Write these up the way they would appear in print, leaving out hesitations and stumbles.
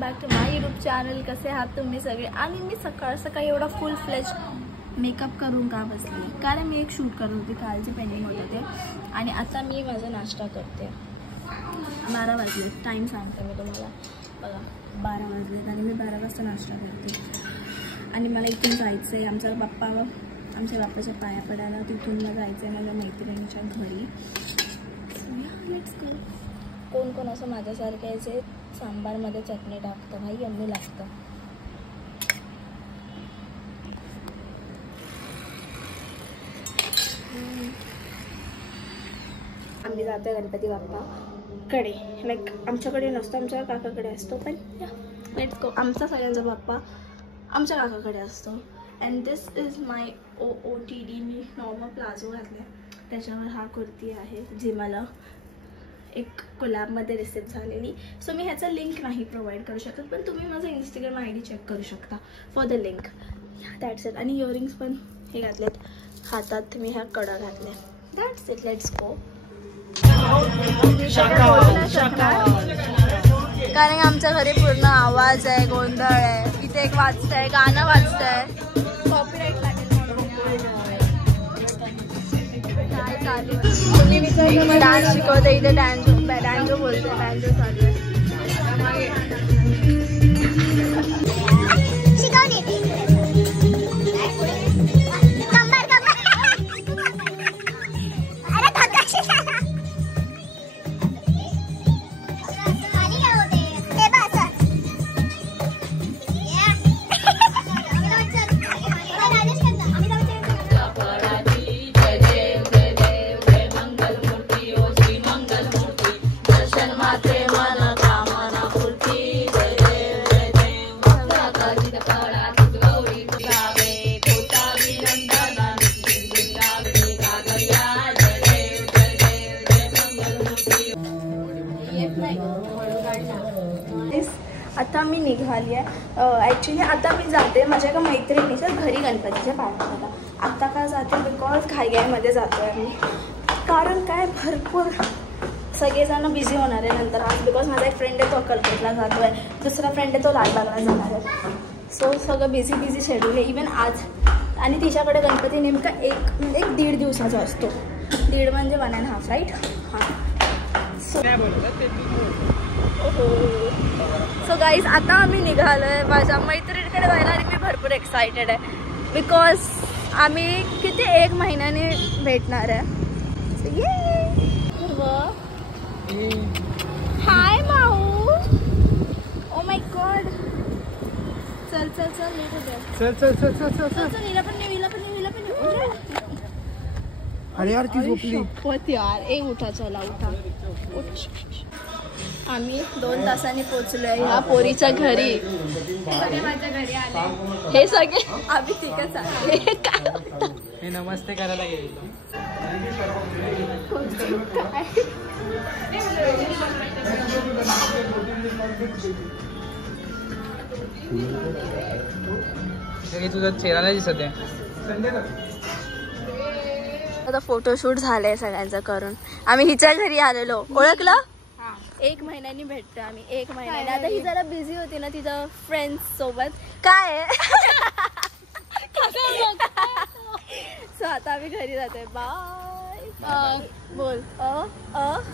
Back to my YouTube channel. कसे आहात तुम्ही सगळे? आणि मी सकाळ सकाळी एवढा फुल फ्लेज मेकअप करून का बसली, कारण मी एक शूट करत होती, कालची पेंडिंग होत होते. आणि आता मी माझा नाश्ता करते. 12 वाजले, टाईम सांगते मी तुम्हाला. बघा 12 वाजलेत आणि मी 12 वाजता नाश्ता करते. आणि मला इथून जायचं आहे आमच्या बाप्पाच्या पाया पडायला. तिथून मला जायचं आहे माझ्या मैत्रिणीच्या घरी. Let's go. कोण कोण असं माझ्यासारखं आहे जे सांबारमध्ये चटणी टाकतं, भाई यम्मी लागतं. आम्ही जातो गणपती बाप्पाकडे. लाईक आमच्याकडे नसतो, आमच्या काकाकडे असतो, पण लेट्स गो. आमचा सगळ्यांचा बाप्पा आमच्या काकाकडे असतो. And this is my OOTD. Me normal palazzo घातले, त्याच्यावर हा कुर्ती आहे जी मला एक कोलॅबमध्ये रिसीव झालेली. सो मी ह्याचा लिंक नाही प्रोव्हाइड करू शकत, पण तुम्ही माझा इंस्टाग्राम ID चेक करू शकता for the link. That's it. आणि इयरिंग्स पण हे घातलेत, हातात मी ह्या कडा घातल्या. That's it. Let's go. कारण आमच्या घरी पूर्ण आवाज आहे, गोंधळ आहे. इथे एक वाजतंय, गाणं वाजतंय, कॉपीराईट लागेल. डान्स शिकवते इथे, डॅन्जो बोलते, डॅन्जो चालू आहे. आता मी निघाली आहे. ॲक्च्युली आता मी जाते माझ्या एका मैत्रिणीच्या घरी गणपतीच्या पाया. आत्ता का जाते बिकॉज घाईघाईमध्ये जातो आहे मी. कारण काय, भरपूर सगळेजण बिझी होणार आहे नंतर आज. बिकॉज माझा एक फ्रेंड आहे तो अक्कलकोटला जातो आहे, दुसरा फ्रेंड आहे तो लालबागला जाणार आहे. सो सगळं बिझी शेड्यूल आहे इवन आज. आणि तिच्याकडे गणपती नेमका एक 1.5 दिवसाचा असतो. 1.5 म्हणजे 1.5 राईट. हां. सो गाईज आता आम्ही निघालो आहे माझ्या मैत्रिणीकडे जायला. आणि मी भरपूर एक्सायटेड आहे बिकॉज आम्ही किती 1 महिन्याने भेटणार आहे. Hi Mau. Oh my god. चल चल चल चल चल चल चल चल चल. नीला पण अरे यार ती झोपली. पत यार. उठा, चला उठा. आम्ही 2 तासांनी पोहोचलोय ह्या पोरीच्या घरी. माझ्या घरी आले हे सगळे. आम्ही तिघच आले. हे नमस्ते करायला गेले. तुझा चेहरा नाही दिसत आहे. आता फोटोशूट झालंय सगळ्यांचं करून. आम्ही हिच्या घरी आलेलो. ओळखलं? 1 महिन्यानी भेटतो आम्ही. 1 महिन्याने. आता ही जरा बिझी होती ना तिच्या फ्रेंड्स सोबत. काय सो आता आम्ही घरी जातोय. बाय. बोल.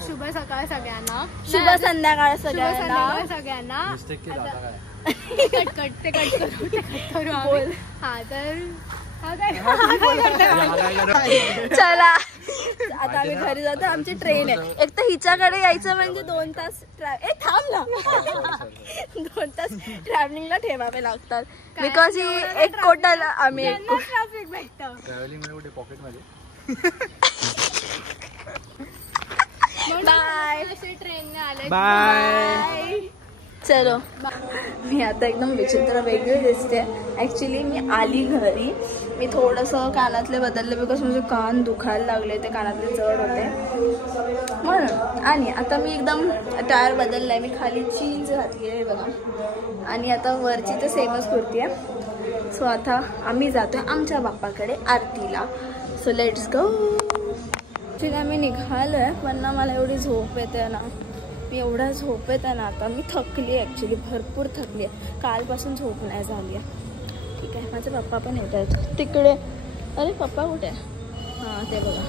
शुभ सकाळ सगळ्यांना. शुभ संध्याकाळ सगळ्यांना. कट करू. बोल. हा तर चला आता आम्ही घरी जातो. आमची ट्रेन आहे. एक तर हिच्याकडे यायचं म्हणजे 2 तास थांब ना. 2 तास ट्रॅव्हलिंगला ठेवावे लागतात. बिकॉज ही एक कोटाला आम्ही ट्रॅफिक भेटतं. ट्रॅव्हलिंग पॉकेट मध्ये. बाय. ट्रेनने आले. बाय. चलो. मी आता एकदम विचित्र वेगळी दिसते. ॲक्च्युली मी आली घरी. मी थोडंसं कानातले बदलले बिकॉज माझे कान दुखायला लागले, ते कानातले जड होते म्हणून. आणि आता मी एकदम टायर बदलला आहे. मी खाली जीन्स घातली आहे बघा, आणि आता वरची तर सेमच कुर्ती आहे. सो आता आम्ही जातो आहे आमच्या बाप्पाकडे आरतीला. So let's go. ठीक आहे, मी निघालो आहे, पण ना मला एवढी झोप येते ना. मी एवढा झोपेत आहे ना आता. मी थकली आहे ॲक्च्युली, भरपूर थकली आहे. कालपासून झोप नाही झाली आहे. ठीक आहे, माझे पप्पा पण येत आहेत तिकडे. अरे पप्पा कुठे आहे? हां ते बघा.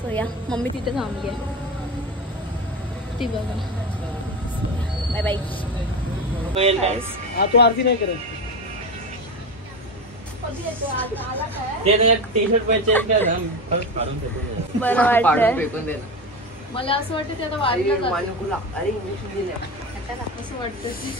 सो या मम्मी तिथे थांबली आहे, ती बघा. Bye bye. तू आरती नाही करत टी शर्ट बरं वाटतंय. मला असं वाटतं ते आता वारीला जाते. असं वाटतं की